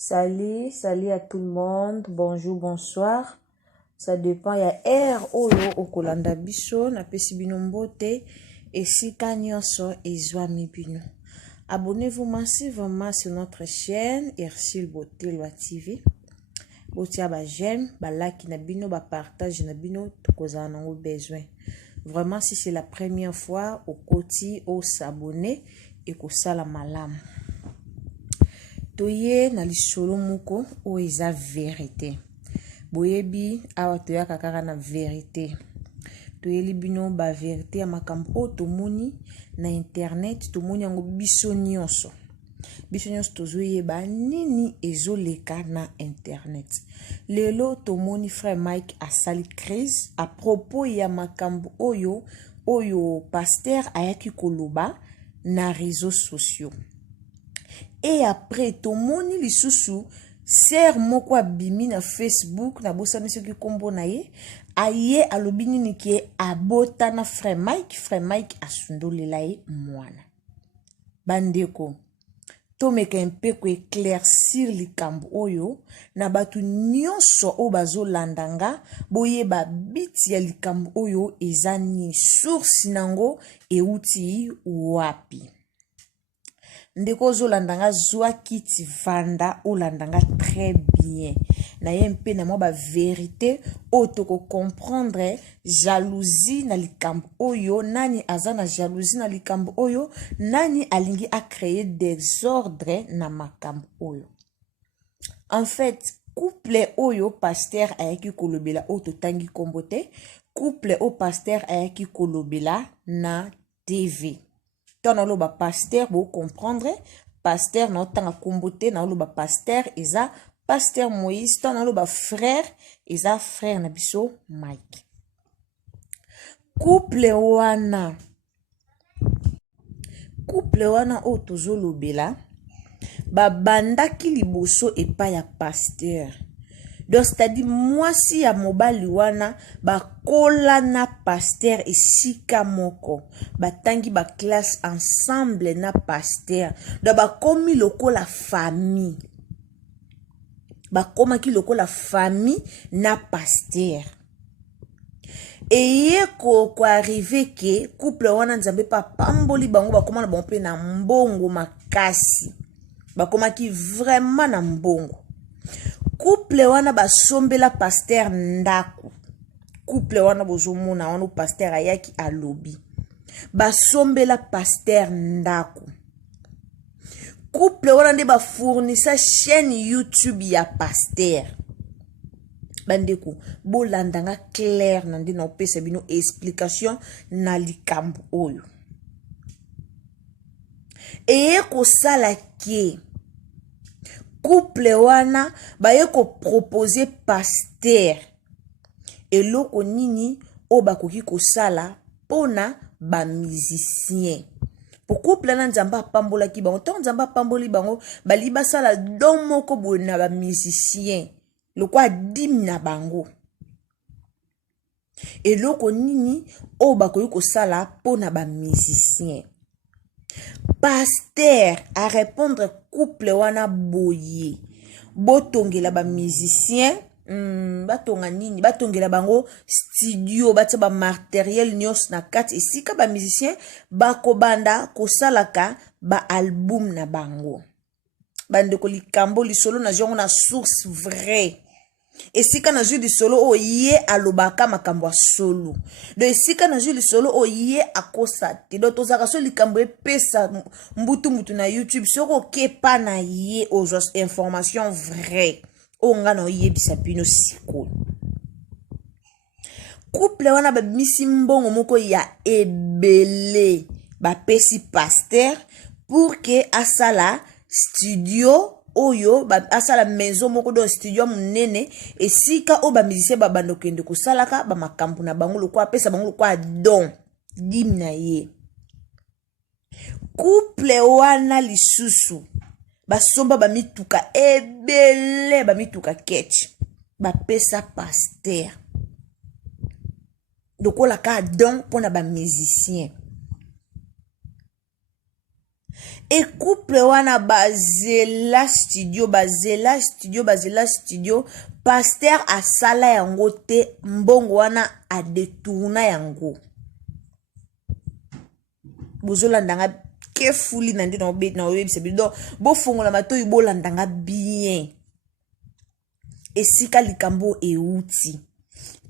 Salut à tout le monde. Bonjour, bonsoir. Ça dépend. Il y a air oyo okolanda biso na pesi bino mbote esika nyonso ezwami bino. Abonnez-vous massivement sur notre chaîne Ercile Botelwa TV. Botia ba j'aime, ba like na bino, ba partage na bino, tokozana nango besoin. Vraiment, si c'est la première fois au koti au s'abonner et ko sala malamu. Toye na lisolo moko o eza vérité. Boyebi awa toya kakaka na vérité. Toyeli bino ba vérité ya makambo o tomoni na internet, tomoni yango biso nyonso. Biso nyonso tozoyeba nini ezoleka na internet. Lelo tomoni frère Mike asali crise à propos ya makambo oyo pasteur ayaki koloba na réseaux sociaux. Et après, tomoni lisusu, ser moko abimi na Facebook, na bosani soki kombo na ye, aye alobini niki abota na frère Mike asundolela ye mwana. Bandeko, tomeka mpe ko éclaircir likambo oyo, na batu nyonso o bazo landanga, boye ba biti ya likambo oyo ezani source nango euti wapi. Ndeko zolandanga zwa kiti vanda olandanga très bien. Na yempe na mo ba vérité otoko comprendre jalousie na likambo oyo nani azana jalousie na likambo oyo nani alingi a créer désordre na makambo oyo. En fait, couple oyo pasteur ayaki kolobela oto tangi kombote, couple o pasteur ayaki kolobela na TV. Tant lo ba pasteur bo comprendre pasteur na tanga kombote na lo ba pasteur eza pasteur Moïse tant lo ba frère eza frère na biso Mike. Couple wana o tozolobela ba bandaki liboso epa ya pasteur. Donc c'est-à-dire moi si ya mobali wana ba kola na pasteur esika moko batangi ba classe ensemble na pasteur donc ba komi lokola famille la famille na pasteur et ko arrivé que couple wana nzambe pa pamboli bango ba koma na bon pe na mbongo makasi ba koma ki vraiment na mbongo. Couple wana basombela pasteur ndaku. Couple wana bozomona wana pasteur ayaki alobi. Basombela pasteur ndaku. Couple wana nde ba fournissa chaîne YouTube ya pasteur. Bandeko, bolandanga clair nande na opesa bino explication na likambo oyo. Et ko sala ki couple wana baye ko proposer pasteur eloko nini o bakoki ko sala pona ba musicien pour couple na nzamba pambola ki bango to nzamba pamboli bango bali basala don moko bona ba musicien lokwa dim na bango eloko nini o bakoki ko sala pona ba musicien. Pasteur à répondre couple wana boye botongela ba musicien batonga nini batongela bango studio batia ba matériel nyos na kati esika ba musicien bakobanda kosalaka ba album na bango bande ko likambo lisolo na jongo na source vrai esika na jeu du solo o ye alobaka makambo ya solo do esika na jeu du solo o ye akosa te do tozaka so likambo epesa mbutu na YouTube soko kepa na ye ozos information vrai o ngana o yebisa bino siko. Couple wana ba misi mbongo moko ya ebele ba pesi pasteur pour que asala studio oyo ba asala maison moko do studio munene esika o ba musicien ba bando kende ko salaka ba makambu na bango lokwa pesa bango lokwa don dim na ye. Couple wana lisusu basomba ba mituka ebele ba mituka ketch ba pesa pasteur lokola ka don pona ba musicien. Et couple wana bazela studio pasteur asala yango te mbongo wana a détourna yango bozolandanga kefuli na nde na obet na oyebisa bido bofongola matoyi bolandanga bien esika likambo euti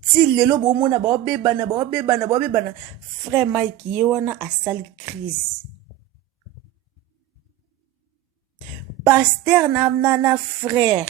ti lelo bomona baobebana frère Mike ye wana asali crise pasteur na frère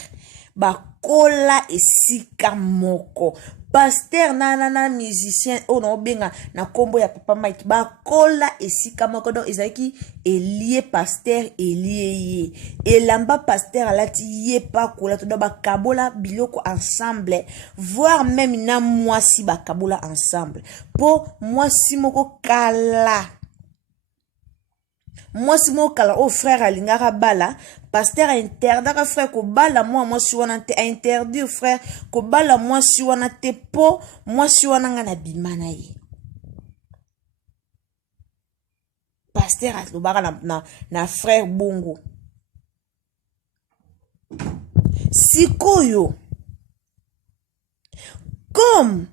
bakola esika moko pasteur na musicien ono benga na kombo ya papa Mike bakola esika moko donc ezaki elie pasteur elie ye elamba pasteur alati ye pa kola to bakabola biloko ensemble voire même na mwasi bakabola ensemble po mwasi moko kala mwasi moko kala o frère alingaka bala pasteur a interdaka frère ko bala mwasi wana te a interdire frère ko bala mwasi wana te po mwasi wana nga na bimana ye pasteur alobaka na frère bongo sikoyo comme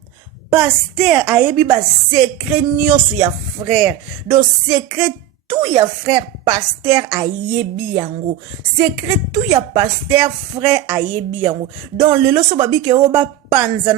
pasteur ayebi ba secret nyonso ya frère donc secret tout ya frère pasteur ayebi yango secret tout ya pasteur frère ayebi yango donc lelo so babike o bapanza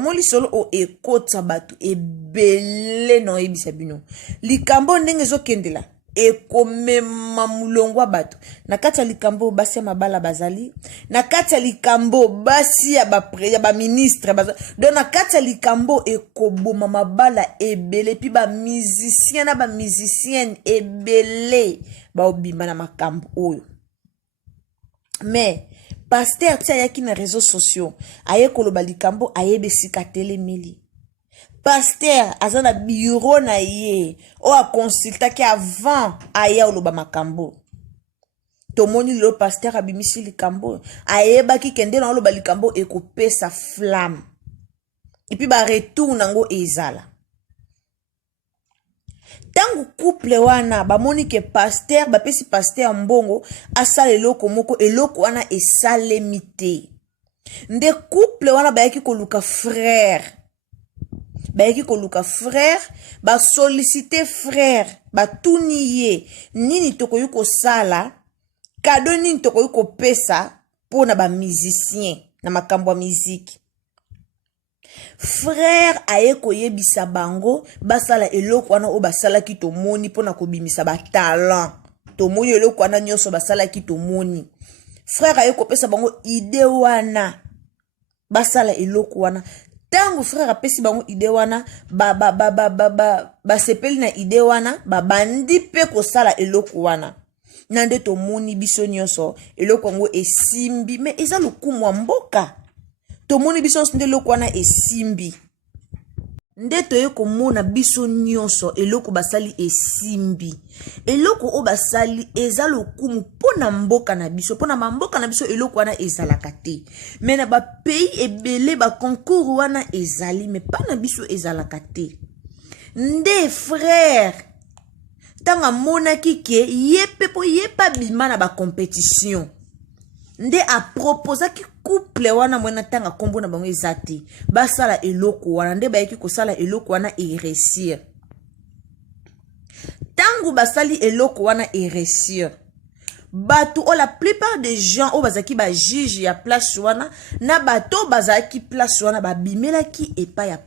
mo lisolo o ekota batu ebele no yebisa bino likambo ndenge ezokendela ekomema mulongwa batu na kati ya likambo basi ya mabala bazali na kati ya likambo basi ya ba ministre donc na kati ya likambo ekoboma mabala ebele pi ba musicien na ba musicienne ebele ba obima na makambo oyo mais pasteur tia yaki na réseaux sociaux aye koloba likambo ayebe sika telemeli pasteur azana bureau na ye o a consultaki avant aya oloba makambo tomoni lo pasteur abimisi likambo ayebaki kende na oloba likambo ekopesa flamme et puis ba retour nango ezala tangu couple wana bamoni ke pasteur bapesi pasteur mbongo asala eloko moko eloko wana esalemi te nde couple wana bayaki koluka frère ba solliciter frère ba tuniye nini tokoyi kosala kado nini tokoyi kopesa pona ba musicien na makambo ya musique frère aye koyebisa bango basala eloko wana o basala ki tomoni pona kobimisa ba talent tomoni eloko wana nyonso basala ki tomoni frère aye kopesa bango idée wana basala eloko wana tango frère apesi bango ide wana sepeli na ide wana bandi pe kosala eloko wana nande tomoni biso nyonso eloko ngo esimbi mais eza lokumu wa mboka tomoni biso nde eloko wana esimbi nde toye komona biso nyonso eloko basali esimbi eloko o basali eza lokumu pona mboka na biso pona mamboka na biso eloko wana ezalaka te mais na ba pays ebele ba concours wana ezali mais pas na biso ezalaka te nde frère tanga mona kike yepe po yepa bima na ba compétition nde a proposaki couple wana mwena tanga kombo na bango ezati basala eloko wana nde bayeki kosala eloko wana e réussir tangu basali eloko e réussir batu o la plupart des gens o bazaki ba juge ya place wana na bato bazaki place wana babimelaki epa ya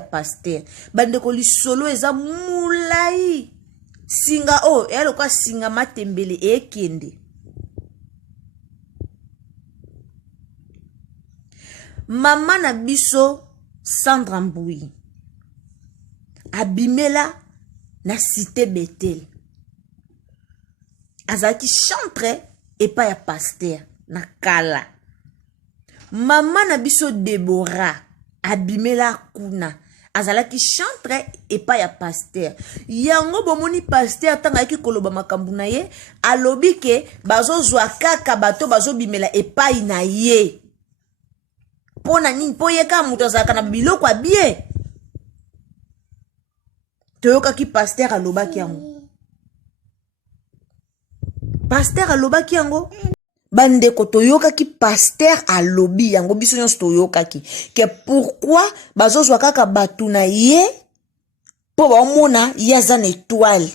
pasteur bandeko lisolo eza mulai singa o yalo kwa singa matembele ekende mama na biso Sandra Mbui abimela na cité Bethel azaki chantre epa ya pasteur na kala mama na biso Deborah abimela kuna azalaki chantre epa ya pasteur yango bomoni pasteur tanga yaki koloba makambu na ye alobi ke bazozwa kaka bato bazobimela epai na ye pona nini po ye ka muto azalaka na biloko bien toyoka ki pasteur alobaki yango. Pasteur alobaki yango. Bandeko toyoka ki pasteur alobi yango biso nyonso toyoka ki. Que pourquoi bazozwa kaka batu na ye po baomona ye aza na étoile.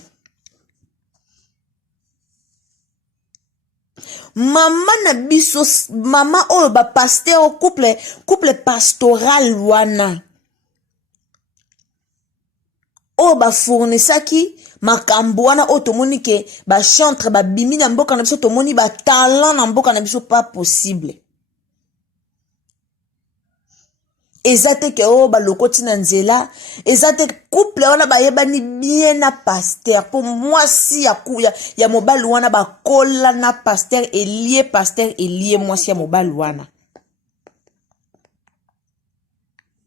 Mama na biso, mama oyo ba pasteur couple pastoral wana. O ba fournisaki makambo wana o tomoni ke ba chantre ba bimi na mboka na biso tomoni ba talent na mboka na biso pas possible. Ezate ke o ba lokoti na nzela, ezate couple wana ba yebani bien na pasteur pour moi si ya mobali wana ba kola na pasteur elie moi si ya mobali wana.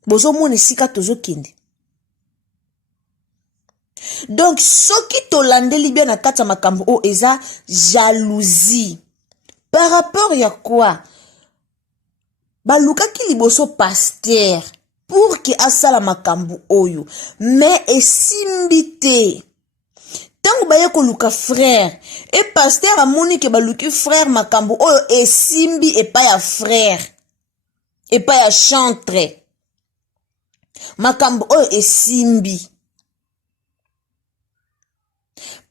Bozo moni sika tozo kende. Donc, ce qui tolandeli bien na kata makambo o eza jalousie. Par rapport ya quoi? Baluka ki liboso pasteur pour que asala makambo oyo. Mais esimbite. Tango baye ko luka frère. Et pasteur amoni ke baluki frère makambo oyo esimbi et pas ya frère. Et pas ya chantre. Makambo oyo esimbi.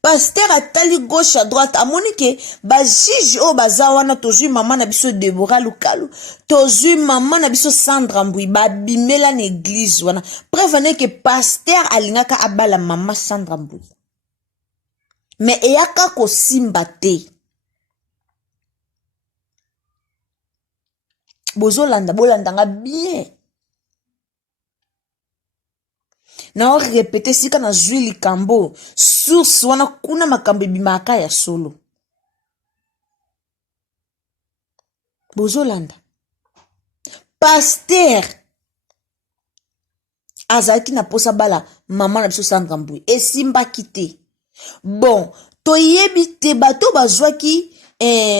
Pasteur atali gauche à droite amoni ke ba juge o bazawana tozui maman na biso Deborah Lukalu tozui maman na biso Sandra Mbui ba bimela na église wana prévenez que pasteur alingaka abala maman Sandra Mbui mais eyaka ko simba te bolandanga bien na répéter sika na zui likambo source wana kuna makambo bimaka ya solo bozolanda pasteur azaki na posa bala maman na biso Sandra Mbui esimba kite bon toyebi te bato bazwaki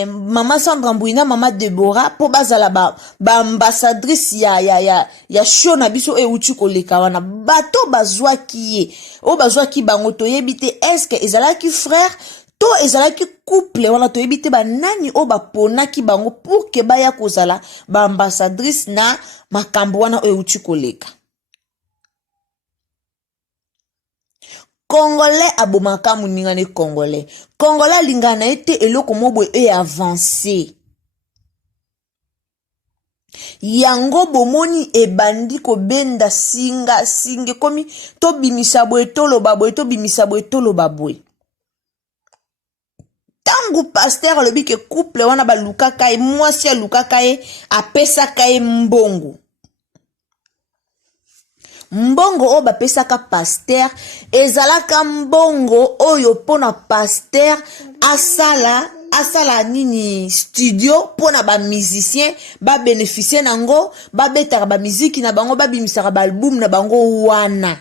maman Sandra Mbui na maman Deborah po bazala ba ambassadrice ya show na biso euti koleka wana bato bazwaki ye o bazwaki bango toyebi te est-ce que ezalaki frère to ezalaki couple wana toyebi te banani o baponaki bango pour que baya kozala ba ambassadrice na makambo wana euti koleka. Congolais abomaka muningane Congolais. Congolais lingana ete eloko mobwe e avancé. Yango bomoni ebandi ko benda singe komi to bimisa boy toloba boy to bimisa boy toloba boy. Tangu pasteur lobi ke couple wana ba lukaka e mwasi ya lukaka e apesaka e mbongo. Mbongo o bapesaka pasteur ezalaka mbongo oyo pona pasteur asala nini studio pona ba musicien ba bénéficier nango ba betaka ba musique na bango ba bimisaka ba album na bango wana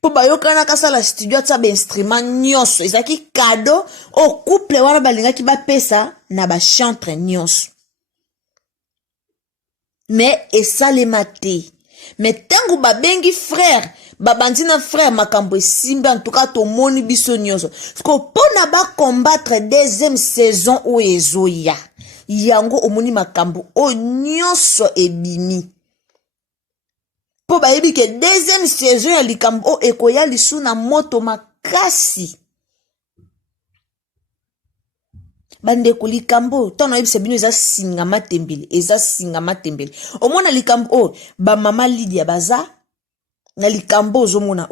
po bayokana kasala studio tsa ba instrument nyonso ezaki cadeau o couple wana balingaki ba pesa na ba chantre nyonso. Mais esalema te. Mais tangu babengi frère, babandina frère makambo esimba en tout cas to moni biso nyonso. Ko pona ba combattre deuxième saison o ezoya. Yango omoni makambo o nyonso ebimi. Po bayebi ke deuxième saison ya likambo o ekoya lisu na moto makasi. Bandeko likambo tona yebisa bino eza singa matembele omona likambo ba mama Lydia baza na likambo ozomona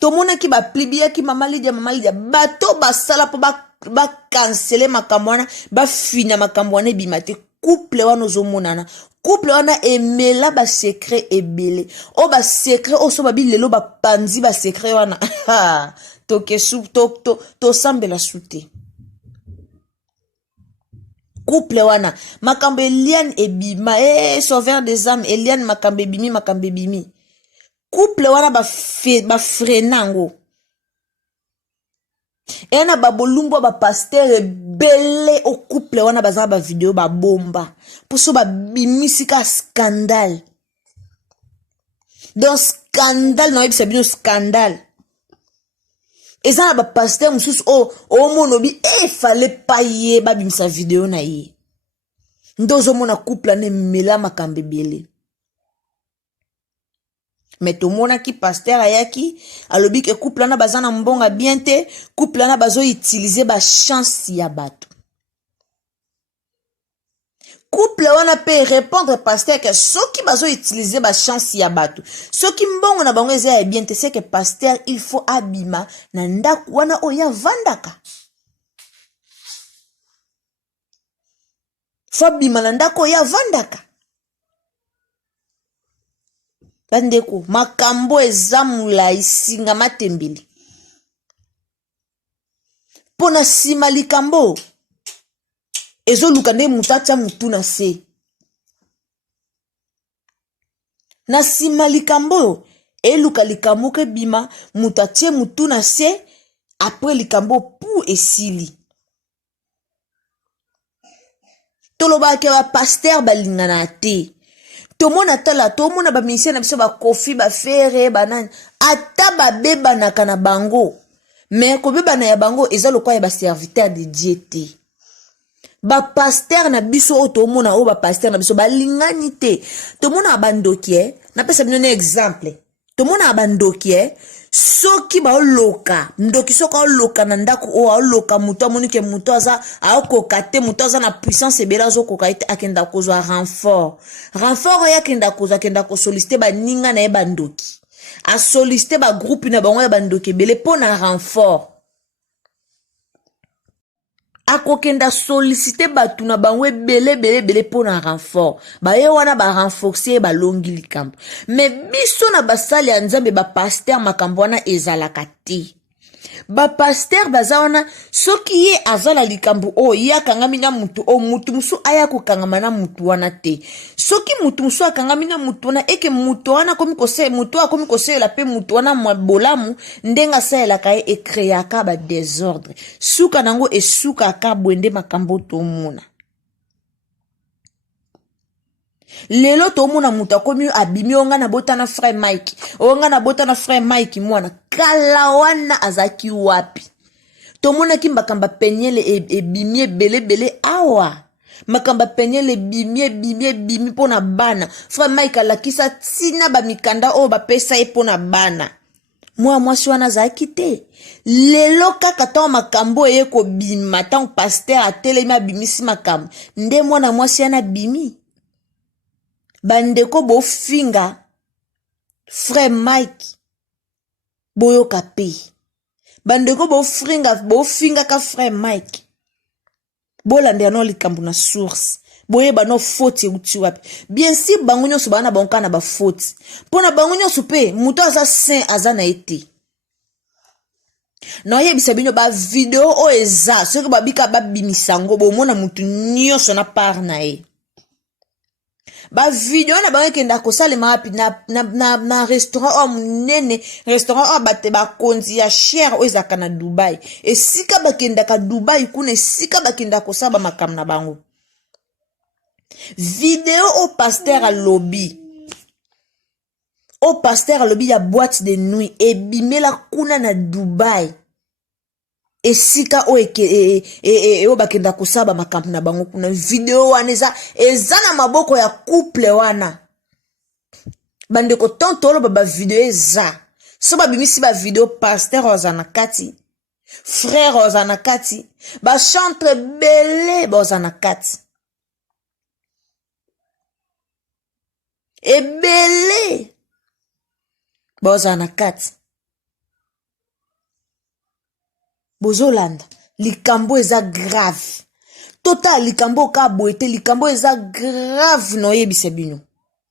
tomona ki ba plibia ki mama Lydia bato basala po ba cancele makambo wana ba fina makambo wana bimate couple wana ozomonana couple wana emela ba secret ebele ba secret so babi lelo ba panzi ba secret wana tokesu to sambela sute couple wana makambe Eliane ebima sauveur des âmes Eliane makambe bimi couple wana ba frenango ena babolumbo ba pasteur bele o couple wana bazana ba video ba bomba poso ba bimisika scandale donc scandale na yebisa bino scandale eza na ba pasteur mususu o monobi fallait pas ye babimisa video na ye ndozo mona couple ne mela makambe bele mais to mona ki pasteur ayaki alobi ke couple na bazana mbonga bien te couple na bazo utiliser ba chance ya bato couple wana pe répondre pasteur que soki bazo utiliser ba chance ya bato soki mbongo na bango eza ya bien te c'est que pasteur il faut abima na ndaku wana oya vandaka faut abima na ndaku oya vandaka bandeko makambo eza mulai singa matembeli pona sima likambo ezoluka nde mutacha mutu na se na sima likambo eluka likambo ke bima mutache mutu na se après likambo pou esili toloba ke ba pasteur balingana te tomona tala tomona ba ministère na biso ba kofi ba fere banani ata babeba na bango mais kobeba na ya bango eza lokwa ya ba serviteur de Dieu te ba pasteur na biso o tomona o ba pasteur na biso balingani te tomona bandokie na pesa bino na exemple tomona bandokie soki ba loka ndoki soka loka na ndako o loka muto amoni ke muto aza akoka te muto aza na puissance ebela zo koka ite akenda kozwa renfort ya kenda ko solliciter ba ninga na e bandoki a solliciter ba groupe na bango ya bandoki ebele pona renfort akokenda solliciter batu na bango ebele pona renfort ba ye wana ba renforcer ba longi likambo mais biso na basali ya nzambe ba pasteur makambo wana ezalaka te ba pasteur baza wana soki ye azala likambo ye akangami na mutu mutu musu aya kokangama na mutu wana te soki mutu musu akangami na mutu wana eke mutu wana komi kosela pe mutu wana mabolamu ndenga saelaka ye ekreaka ba désordre suka nango esuka ka bwende makambo tomona lelo tomona mutu akomi abimi onga na botana frère Mike mwana kala wana azaki wapi tomona ki makamba penyele ebimi bele awa makamba penyele bimi pona bana frère Mike alakisa tina ba mikanda o bapesa ye pona bana mwasi wana azaki te lelo kaka ta makambo eko bima ta pasteur atelemi abimisi makambo nde mwana mwasi yana bimi bandeko bofinga frère Mike boyoka pe bandeko bofinga ka frère Mike bolanda no likambo na source boyeba no faute uti wapi bien si bango nyonso bana banka na ba faute pona bango nyonso pe muto aza saint aza na ete na yebisa bino ba video o eza soki babika babimisango bomona mutu nyonso na part na ye ba video na bango kenda kosalema api na restaurant o munene restaurant o bate ba konzi ya cher o ezaka na Dubai esika bakenda ka Dubai kuna esika bakenda kosaba makam na bango video au pasteur à lobby ya boîte de nuit ebimela kuna na Dubai esika o o bakenda kosaba makamp na bango kuna video wana eza na maboko ya couple wana bandeko tontolo ba video eza so babimisi ba video pasteur ozana kati frère ozana kati ba chantre belé bozana kati ebele bozana kati bozolanda likambo eza grave total likambo ka boete likambo eza grave no yebisa bino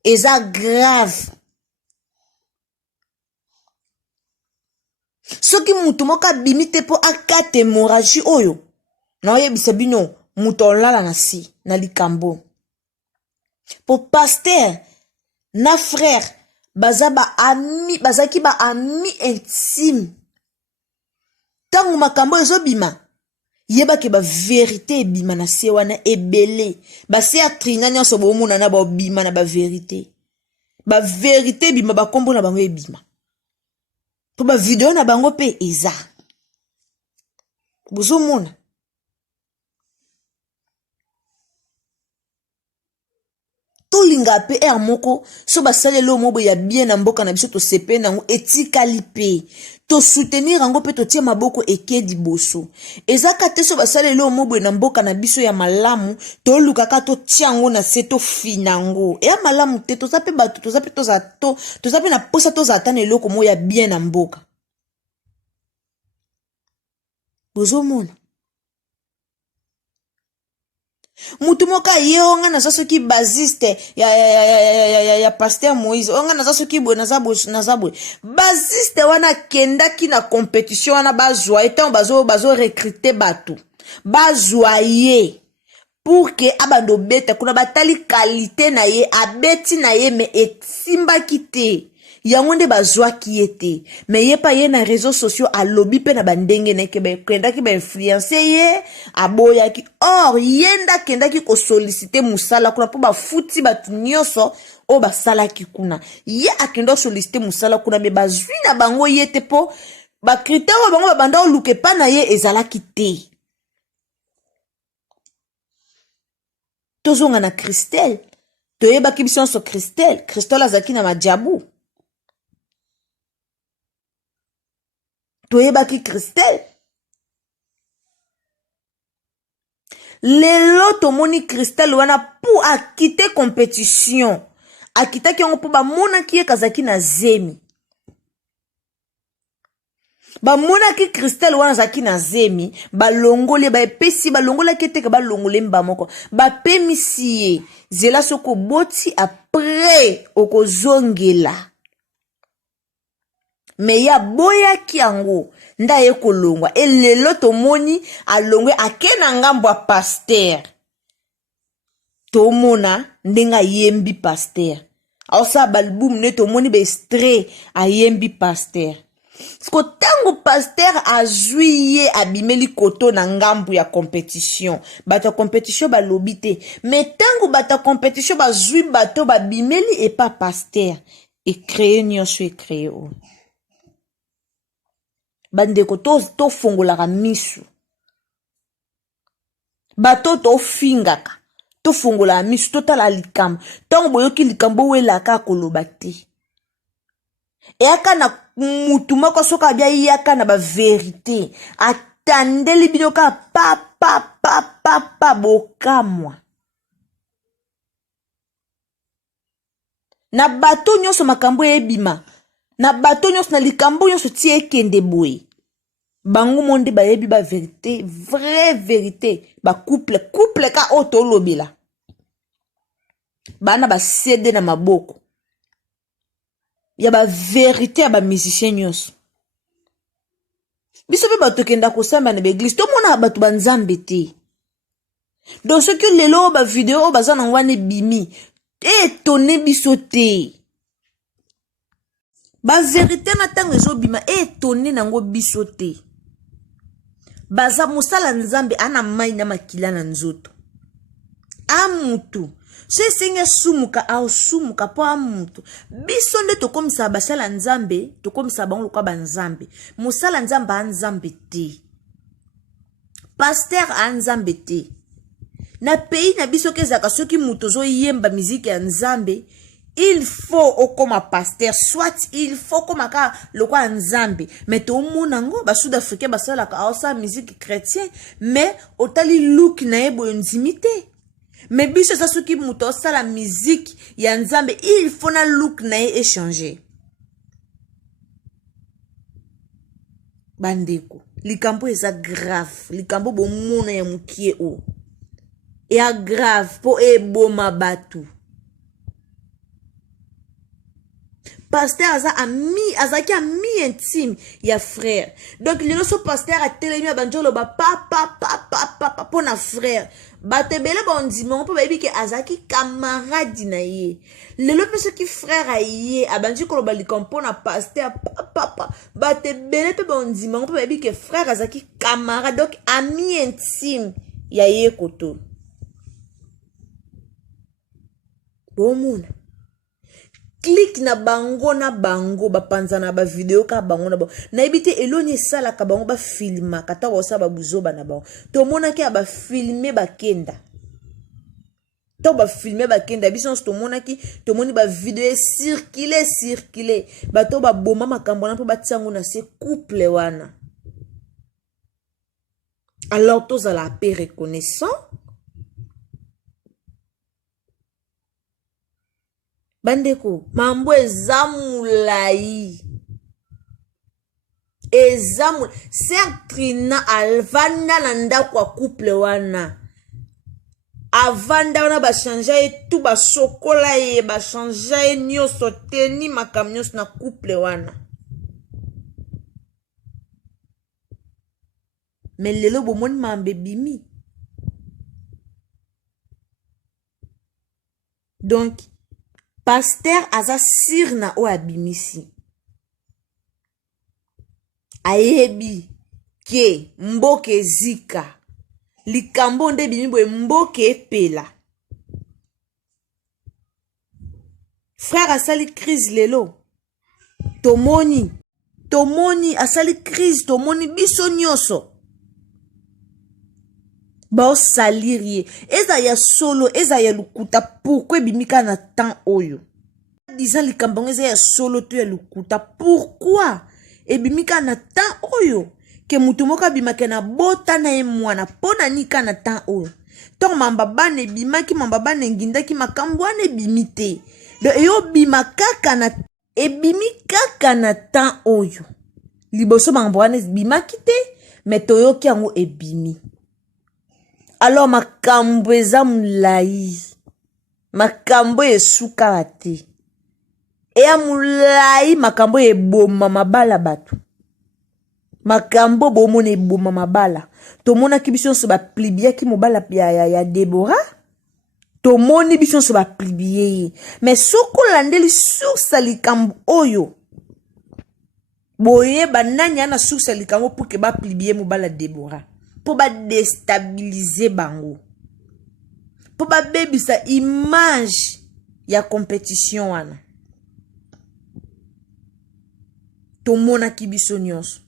eza grave soki mutu moka bimite po akate hémorragie oyo no yebisa bino mutu olala na si na likambo po pasteur na frère bazaki ba ami intime tangu makambo ezobima yebake ba vérité ebima na se wana ebele ba se atrina nyonso bomona na ba bima na ba vérité ba vérité bima ba kombo na bango ebima to ba video na bango pe eza bozomona tolinga pe moko so basalelo mobo ya bien na mboka na biso tosepe nango etikali pe to soutenir yango pe totie maboko ekedi boso ezaka te so basalelo mobo na mboka na biso ya malamu tolukaka totia yango na se tofinango ya malamu te toza pe bato toza pe na posa toza ta na eloko mo ya bien na mboka bozomona mutu moka ye onga na soki basiste ya pasteur Moïse onga na soki bo na zabwe basiste wana kendaki na compétition wana bazwa etant bazo recruter batu bazwa ye pour que abando beta kuna batali qualité na ye abeti na ye me etsimbaki te yango nde bazwaki ye te me ye pa ye na réseaux sociaux alobi pe na bandenge na ke kendaki ba influencer ye aboyaki or yenda kendaki ko solliciter musala kuna po ba futi batu nyonso o basalaki kuna ye akendo solliciter musala kuna me bazwi na bango ye te po ba critère bango banda oluke pa na ye ezalaki te tozonga na Christelle toyebaki biso so Christelle azaki na majabu toyebaki Christelle lelo tomoni Christelle wana pour akite compétition akitaki yango po bamonaki ye kazaki na zemi bamonaki Christelle wana azaki na zemi balongole baepesi balongolaki te ke balongole mba moko bapemisi ye zela soko boti après okozongela me ya boyaki yango nda ye kolongwa elelo tomoni alongwe akena ngambo ya pasteur tomona ndenga yembi pasteur aosa balbum ne tomoni be extrait ayembi pasteur siko tango pasteur azwi ye abimeli koto na ngambu ya compétition bato ya compétition balobi te me tango bato ya compétition bazwi bato babimeli epa pasteur ekreye nyonso ekreye o bandeko tofungolaka misu bato tofingaka tofungolaka misu totala likambo ntango boyoki likambo welaka koloba te eyaka na mutu moko soki abia yaka na baverité atandeli bino kaka pa bokamwa na bato nyonso makambo ebima na bato nyonso na likambo nyonso tie ekende boye bango monde bayebi ba vérité vraie vérité ba couple ka oto lobela bana ba cede na maboko ya ba vérité ya ba musicien nyonso biso pe bato kenda kosamba na l'église to mona bato banzambe te donc ce que lelo ba vidéo baza na wana bimi étonné biso te ba vérité na tango ezobima étonné nango biso te baza musala nzambe ana mai na makila na nzoto amutu so esenge sumuka au sumuka po amutu biso nde tokomisa basala nzambe tokomisa bango lokwa banzambe musala nzambe anzambe te pasteur anzambe te na pays na biso kezaka soki mutu zo yemba miziki ya nzambe il faut okoma pasteur soit il faut koma ka lokwa nzambe mais to monango ba sud africain basala ka osa musique chrétien mais otali look na ebo nzimité mais biso sa soki mutu osala musique ya nzambe il faut na look na échanger bandeko likambo eza grave likambo bomona ya mukie o ya grave po eboma batu pasteur azaki ami intime ya frère donc lelo so pasteur atelemi abanjolo ba pa pona frère batebele bondima po bayebi ke azaki camarade na ye lelo pe soki frère aye abanji koloba likampo na pasteur papa batebele pe bondima po bayebi ke frère azaki camarade donc ami intime ya ye koto bomuna click na bango ba panza na ba video ka bango na bango na ebite eloni sala ka bango ba filma kata ba sa ba buzoba na bango to mona ki ba filmer ba kenda to ba filmer ba kenda biso to mona ki to moni ba video circuler ba to ba boma makambo na po ba tsango na se couple wana alors tous à la paix reconnaissant bandeko mambo ezamulai certes alvanda na ndako couple wana avanda wana ba changer tout ba sokola ye ba changer nyoso teni makamnyos na couple wana mais lelo bomoni mambe bimi donc pasteur aza sirna o abimisi ayebi ke mboke zika likambo nde bimi boye mboke epela frère asali crise lelo tomoni asali crise tomoni biso nyonso bao salir ye eza ya solo eza ya lukuta pourquoi bimika na temps oyo disant likambo eza ya solo to ya lukuta pourquoi ebimika na temps oyo ke mutu moko abimaka na bota na ye mwana pona nika na temps oyo to mamba bana ebimaki mamba bana ngindaki makambo wana ebimi te do eyobima kaka na ebimi kaka na temps oyo liboso makambo wana ebimaki te me toyoki yango ebimi. Alors makambo eza mulai makambo esukaka te eya mulai makambo eboma mabala bato makambo bomona eboma mabala tomonaki biso nyonso baplibiaki mobala ya Debora tomoni biso nyonso baplibie ye mais soko olandeli source ya likambo oyo boyeba nani ana source ya likambo pour ke baplibie mobala Debora pour ba déstabiliser bango pour ba bebisa image ya compétition wana tomona kibiso nyonso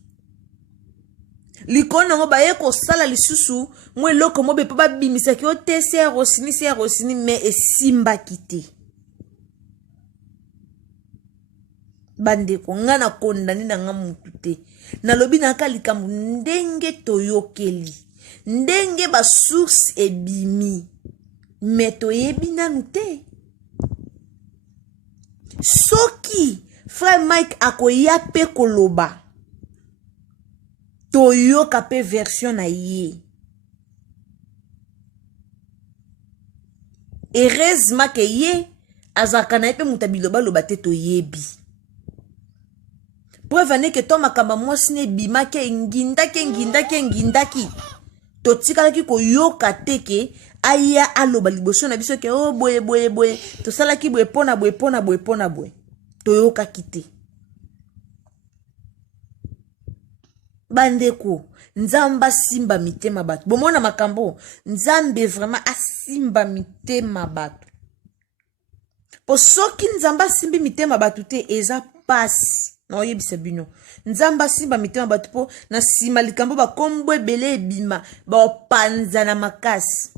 likona ngo baye ko sala lisusu mwe loko mobe pa bimisa ki o tese rosini mais esimba kite bande ko ngana kondani na nga mutu te na lobi na ka likambo ndenge toyokeli ndenge ba source ebimi mais toyebi nanu te soki frère Mike akoya pe koloba toyoka pe version na ye heureusement ke ye azaka na pe mutabiloba loba te toyebi preuve ane ke to makamba mwasi ne bimaki ngindaki totikalaki koyoka te ke aya aloba liboso na biso ke oh boye tosalaki boye pona boye toyoka kite bandeko nzamba simba mitema bato bomona makambo nzambe vraiment asimba mitema bato po soki nzamba simbi mitema bato te eza pasi na oyebisa bino nzamba simba mitema bato po na sima likambo bakombo ebele ebima baopanzana makasi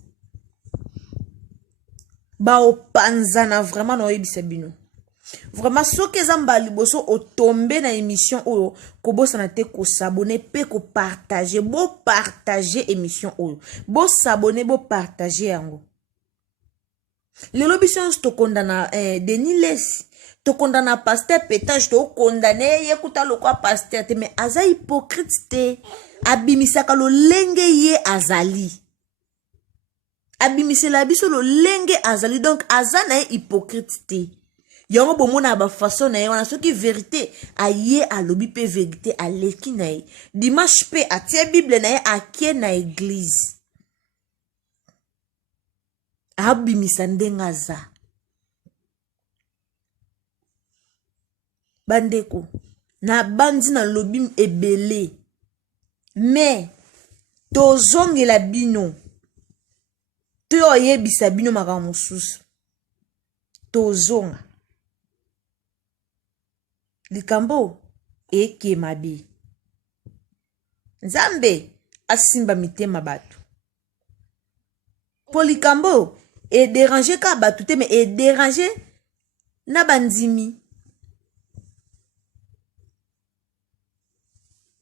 baopanzana vraiment na oyebisa bino vraiment soki eza mbala liboso otombe na émission oyo kobosana te kosabone pe kopartage bopartage émission oyo bosabone bopartage yango lelo biso nyonso tokondana Denis Lesi tokondana pasteur Pétage tokondane ye kuta lokwa pasteur te mais aza hypocrite te abimisaka lolenge ye azali abimisela biso lolenge azali donc aza na ye hypocrite te yango bomona ba façon na ye wana soki vérité aye alobi pe vérité aleki na ye dimanche pe atie bible na ye akie na église abimisa ndenge aza bandeko na bandi na lobi ebele mais tozongela bino toyebisa bino makambo mosusu tozonga likambo eke mabe. Nzambe asimba mitema batu. Po likambo e déranger ka batu te, mais e déranger na bandimi.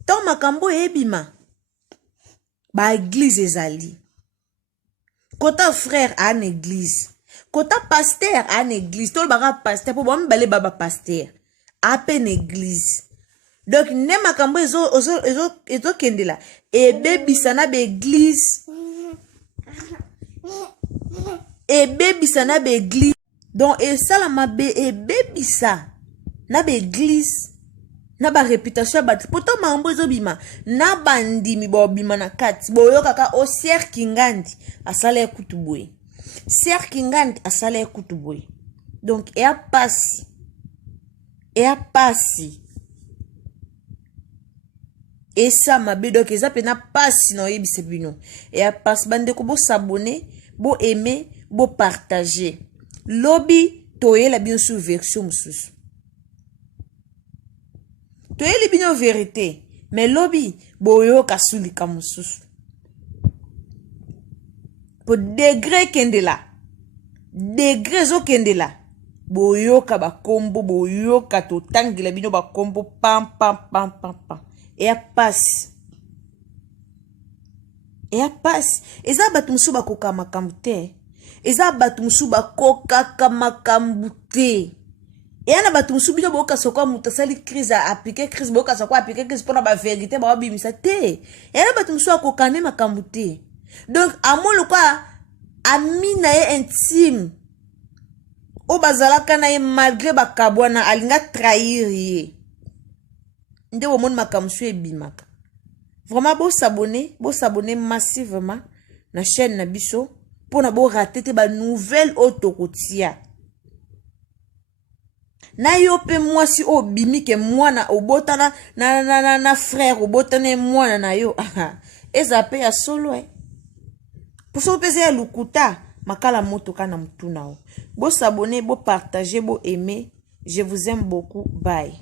Ton makambo ebima ba église ezali. Kota frère an église. Kota pasteur an église. Tol baka pasteur po bon bale baba pasteur. Apen église. Donc ne makambo ezo kendela. E bebisa na be église. E bebisa na be église. Donc e salama be e bebisa na be église. Na ba réputation ba poto mambo ezobima na bandimi bo bima na kati boyo kaka o Ser Kingandi asala ekutubwe. Ser Kingandi asala ekutubwe. Donc e a passi. E a passi. Et ça ma be donc eza pena passi na yebise bino. E a passi bande ko bo s'abonner, bo aimer, bo partager. Lobby toyela bien sur version mususu. Toyeli bino vérité, mais lobby boyo kasulika mususu. Po degré kendela, degré zo kendela, boyo ka ba kombo, boyo ka to tangila bino ba kombo pam pam pam pam pam. Et a passe. Et a passe. Eza batu musu ba koka makamute. Eza batu musu ba koka makamute. Et ana batu musu bino boka sokwa mutasali crise a appliquer crise boka sokwa appliquer crise pour na ba vérité ba bimisa te. Et ana batu musu akokane makambu te. Donc amolo kwa amina ye intime. O bazalaka na ye malgré bakabwana alinga trahir ye. Nde wo mon makamsu e bimaka. Vraiment bo s'abonner massivement na chaîne na biso pour na bo rater te ba nouvelle otokotia. Na yo pe mwasi o bimi ke mwana obotana na frère obotana mwana na yo. Eza pe ya solo Pour so pese ya lukuta makala moto kana mutuna o. Bo s'abonner, bo partager, bo aimer. Je vous aime beaucoup. Bye.